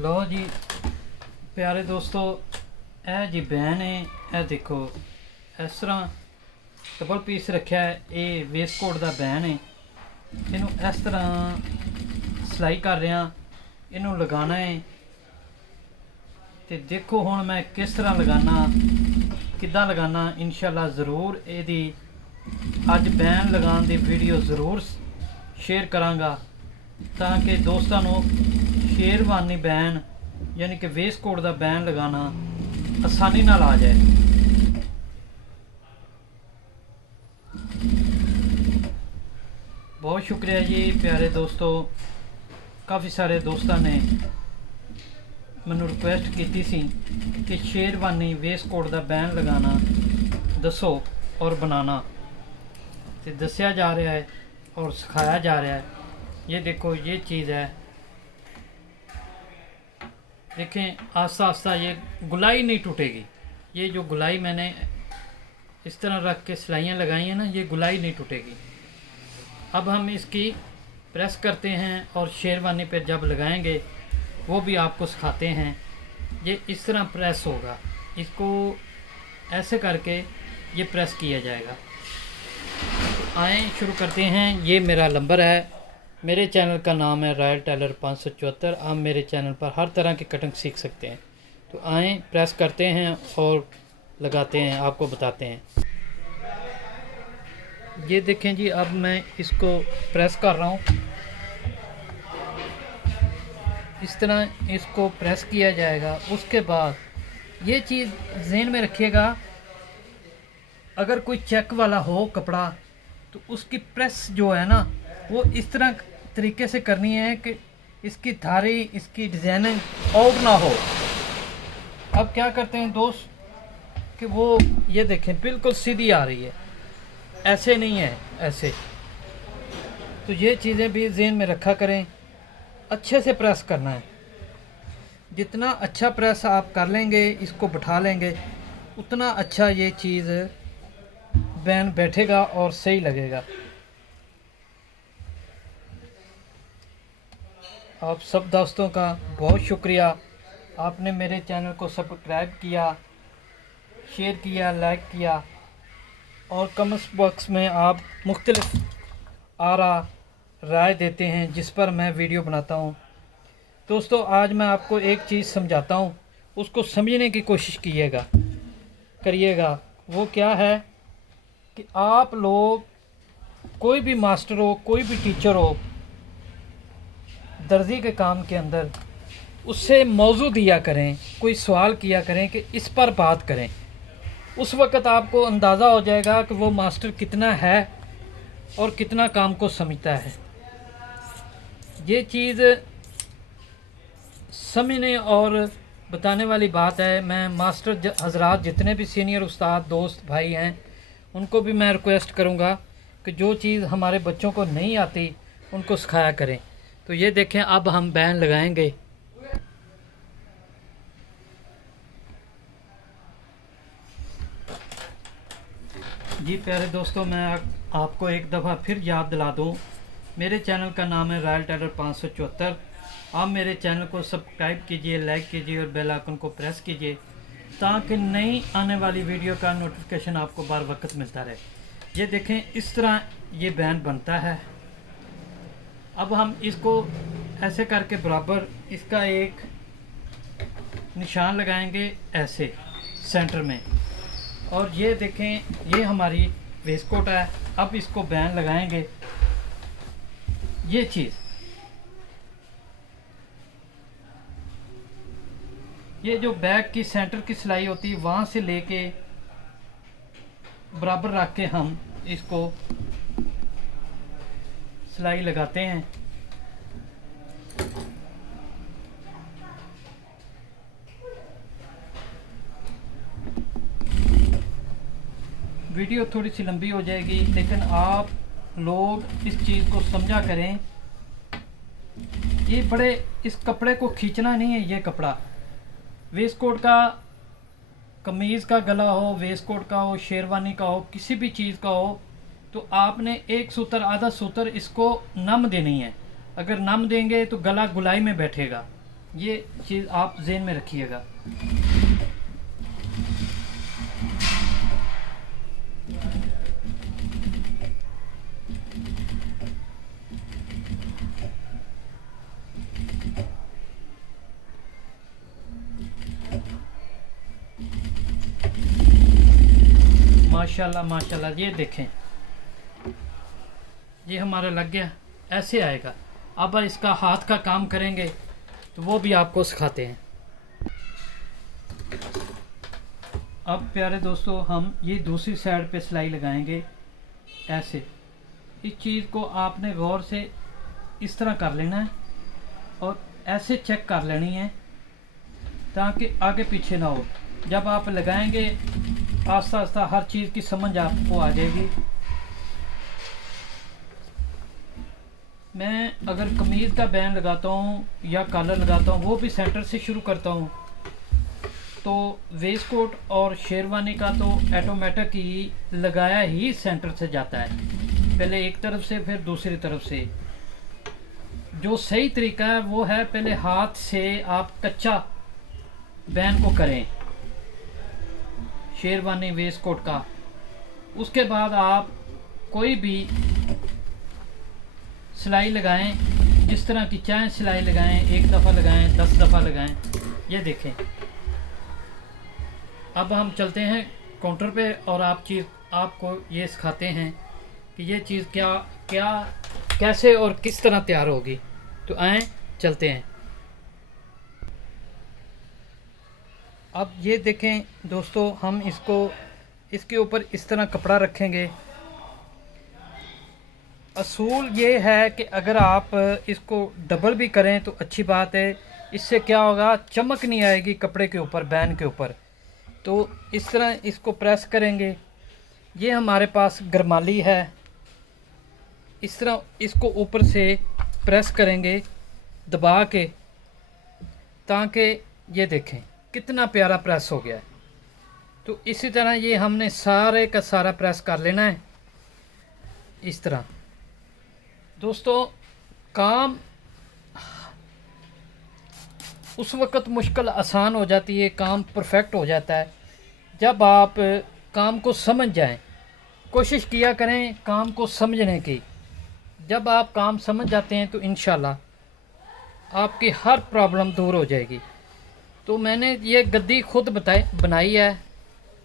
लो जी प्यारे दोस्तों, ਇਹ जी बैन है। ਇਹ देखो इस तरह डबल पीस रखा है। ये वेस्टकोट का बैन है। इनू इस तरह सिलाई कर रहा, इनू लगाना है। तो देखो हुण मैं किस तरह लगाना, किद्दां लगाना। इंशाल्लाह ज़रूर यदी अज बैन लगाने की वीडियो ज़रूर शेयर करांगा, ताकि दोस्तों नूं शेरवानी बैन यानी कि वेस्टकोट का बैन लगाना आसानी नाल आ जाए। बहुत शुक्रिया जी प्यारे दोस्तों। काफ़ी सारे दोस्तों ने मैनू रिक्वेस्ट की सी कि शेरवानी वेस्टकोट का बैन लगाना दसो और बनाना, तो दसिया जा रहा है और सिखाया जा रहा है। ये देखो ये चीज़ है, देखें आस्ता आस्ता ये गुलाई नहीं टूटेगी। ये जो गुलाई मैंने इस तरह रख के सिलाइयाँ लगाई हैं ना, ये गुलाई नहीं टूटेगी। अब हम इसकी प्रेस करते हैं और शेरवानी पे जब लगाएंगे वो भी आपको सिखाते हैं। ये इस तरह प्रेस होगा, इसको ऐसे करके ये प्रेस किया जाएगा। आए शुरू करते हैं। ये मेरा नंबर है, मेरे चैनल का नाम है रॉयल टेलर 574। आप मेरे चैनल पर हर तरह की कटिंग सीख सकते हैं। तो आए प्रेस करते हैं और लगाते हैं, आपको बताते हैं। ये देखें जी, अब मैं इसको प्रेस कर रहा हूँ। इस तरह इसको प्रेस किया जाएगा। उसके बाद ये चीज़ ज़हन में रखिएगा, अगर कोई चेक वाला हो कपड़ा तो उसकी प्रेस जो है ना वो इस तरह तरीके से करनी है कि इसकी धारी, इसकी डिज़ाइनिंग आउट ना हो। अब क्या करते हैं दोस्त कि वो ये देखें बिल्कुल सीधी आ रही है, ऐसे नहीं है, ऐसे। तो ये चीज़ें भी ज़हन में रखा करें। अच्छे से प्रेस करना है। जितना अच्छा प्रेस आप कर लेंगे, इसको बिठा लेंगे, उतना अच्छा ये चीज़ बैन बैठेगा और सही लगेगा। आप सब दोस्तों का बहुत शुक्रिया, आपने मेरे चैनल को सब्सक्राइब किया, शेयर किया, लाइक किया और कमेंट्स बॉक्स में आप मुख्तलिफ आरा राय देते हैं जिस पर मैं वीडियो बनाता हूं। दोस्तों आज मैं आपको एक चीज़ समझाता हूं, उसको समझने की कोशिश करिएगा। वो क्या है कि आप लोग, कोई भी मास्टर हो, कोई भी टीचर हो, दर्जी के काम के अंदर उससे मौजू दिया करें, कोई सवाल किया करें कि इस पर बात करें। उस वक़्त आपको अंदाज़ा हो जाएगा कि वो मास्टर कितना है और कितना काम को समझता है। ये चीज़ समझने और बताने वाली बात है। मैं मास्टर हजरात जितने भी सीनियर उस्ताद दोस्त भाई हैं, उनको भी मैं रिक्वेस्ट करूँगा कि जो चीज़ हमारे बच्चों को नहीं आती उनको सिखाया करें। तो ये देखें, अब हम बैन लगाएंगे। जी प्यारे दोस्तों, मैं आपको एक दफ़ा फिर याद दिला दूं, मेरे चैनल का नाम है रॉयल टेलर 574। आप मेरे चैनल को सब्सक्राइब कीजिए, लाइक कीजिए और बेल आइकन को प्रेस कीजिए, ताकि नई आने वाली वीडियो का नोटिफिकेशन आपको बार वक्त मिलता रहे। ये देखें, इस तरह ये बैन बनता है। अब हम इसको ऐसे करके बराबर इसका एक निशान लगाएंगे ऐसे सेंटर में। और ये देखें, ये हमारी वेस्टकोट है। अब इसको बैन लगाएंगे। ये चीज़, ये जो बैक की सेंटर की सिलाई होती है, वहाँ से लेके बराबर रख के हम इसको सिलाई लगाते हैं। वीडियो थोड़ी सी लंबी हो जाएगी, लेकिन आप लोग इस चीज़ को समझा करें। ये बड़े, इस कपड़े को खींचना नहीं है। ये कपड़ा वेस्टकोट का, कमीज़ का गला हो, वेस्टकोट का हो, शेरवानी का हो, किसी भी चीज़ का हो, तो आपने एक सूत्र, आधा सूत्र इसको नम देनी है। अगर नम देंगे तो गला गुलाई में बैठेगा। ये चीज़ आप ज़हन में रखिएगा। माशाल्लाह माशाल्लाह, ये देखें, ये हमारा लग गया, ऐसे आएगा। अब इसका हाथ का काम करेंगे तो वो भी आपको सिखाते हैं। अब प्यारे दोस्तों, हम ये दूसरी साइड पे सिलाई लगाएंगे ऐसे। इस चीज़ को आपने गौर से इस तरह कर लेना है और ऐसे चेक कर लेनी है ताकि आगे पीछे ना हो। जब आप लगाएंगे आस्ता आस्ता हर चीज़ की समझ आपको आ जाएगी। मैं अगर कमीज़ का बैंड लगाता हूँ या कॉलर लगाता हूँ वो भी सेंटर से शुरू करता हूँ, तो वेस्ट कोट और शेरवानी का तो ऑटोमेटिक ही लगाया ही सेंटर से जाता है, पहले एक तरफ से फिर दूसरी तरफ से। जो सही तरीका है वो है पहले हाथ से आप कच्चा बैंड को करें शेरवानी वेस्ट कोट का, उसके बाद आप कोई भी सिलाई लगाएं, जिस तरह की चाहें सिलाई लगाएं, एक दफ़ा लगाएं, 10 दफ़ा लगाएं। ये देखें। अब हम चलते हैं काउंटर पे और आपको ये सिखाते हैं कि ये चीज़ क्या क्या कैसे और किस तरह तैयार होगी। तो आएँ चलते हैं। अब ये देखें दोस्तों, हम इसके ऊपर इस तरह कपड़ा रखेंगे। असूल ये है कि अगर आप इसको डबल भी करें तो अच्छी बात है, इससे क्या होगा, चमक नहीं आएगी कपड़े के ऊपर, बैन के ऊपर। तो इस तरह इसको प्रेस करेंगे। ये हमारे पास गरमाली है, इस तरह इसको ऊपर से प्रेस करेंगे दबा के, ताकि ये देखें कितना प्यारा प्रेस हो गया है। तो इसी तरह ये हमने सारे का सारा प्रेस कर लेना है इस तरह। दोस्तों, काम उस वक़्त मुश्किल आसान हो जाती है, काम परफेक्ट हो जाता है जब आप काम को समझ जाएं। कोशिश किया करें काम को समझने की। जब आप काम समझ जाते हैं तो इंशाल्लाह आपकी हर प्रॉब्लम दूर हो जाएगी। तो मैंने ये गद्दी खुद बनाई है,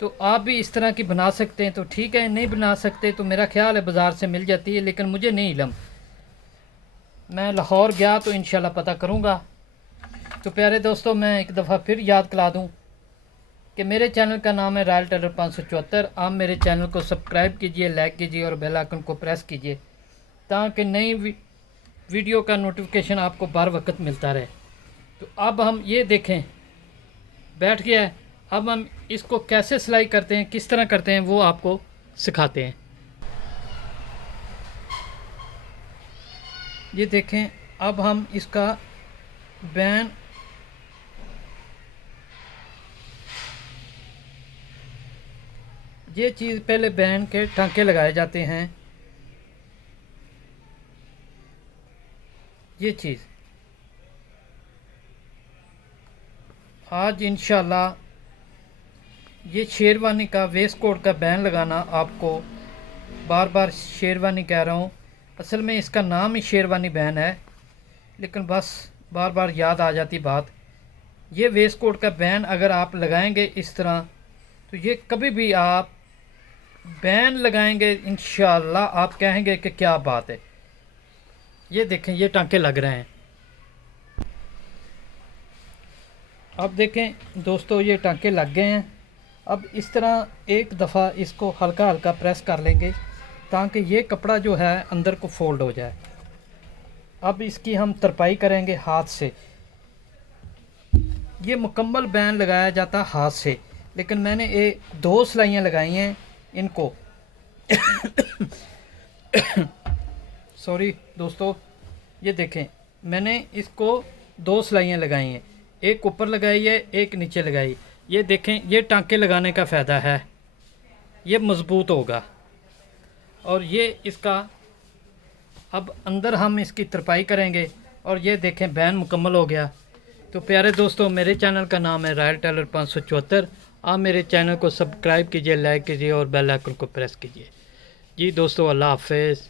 तो आप भी इस तरह की बना सकते हैं तो ठीक है, नहीं बना सकते तो मेरा ख्याल है बाज़ार से मिल जाती है, लेकिन मुझे नहीं इल्म। मैं लाहौर गया तो इंशाल्लाह पता करूँगा। तो प्यारे दोस्तों, मैं एक दफ़ा फिर याद करा दूँ कि मेरे चैनल का नाम है रॉयल टेलर 574। आप मेरे चैनल को सब्सक्राइब कीजिए, लाइक कीजिए और बेल आइकन को प्रेस कीजिए ताकि नई वीडियो का नोटिफिकेशन आपको बर वक्त मिलता रहे। तो अब हम ये देखें बैठ गया है। अब हम इसको कैसे सिलाई करते हैं, किस तरह करते हैं, वो आपको सिखाते हैं। ये देखें, अब हम इसका बैन ये चीज़ पहले बैन के टांके लगाए जाते हैं। ये चीज़ आज इंशाल्लाह ये शेरवानी का वेस्ट कोट का बैन लगाना, आपको बार बार शेरवानी कह रहा हूँ, असल में इसका नाम ही शेरवानी बैन है, लेकिन बस बार बार याद आ जाती बात। ये वेस्ट कोट का बैन अगर आप लगाएंगे इस तरह, तो ये कभी भी आप बैन लगाएंगे इंशाल्लाह आप कहेंगे कि क्या बात है। ये देखें, ये टांके लग रहे हैं। अब देखें दोस्तों, ये टांके लग गए हैं। अब इस तरह एक दफ़ा इसको हल्का हल्का प्रेस कर लेंगे ताकि ये कपड़ा जो है अंदर को फोल्ड हो जाए। अब इसकी हम तरपाई करेंगे हाथ से। ये मुकम्मल बैन लगाया जाता हाथ से, लेकिन मैंने 2 सिलाइयाँ लगाई हैं इनको। सॉरी दोस्तों, ये देखें, मैंने इसको 2 सिलाइयाँ लगाई हैं, एक ऊपर लगाई है, एक नीचे लगाई। ये देखें, ये टांके लगाने का फ़ायदा है, ये मज़बूत होगा। और ये इसका अब अंदर हम इसकी तरपाई करेंगे और ये देखें बैन मुकम्मल हो गया। तो प्यारे दोस्तों, मेरे चैनल का नाम है रॉयल टेलर 574। आप मेरे चैनल को सब्सक्राइब कीजिए, लाइक कीजिए और बेल आइकन को प्रेस कीजिए। जी दोस्तों, अल्लाह हाफिज़।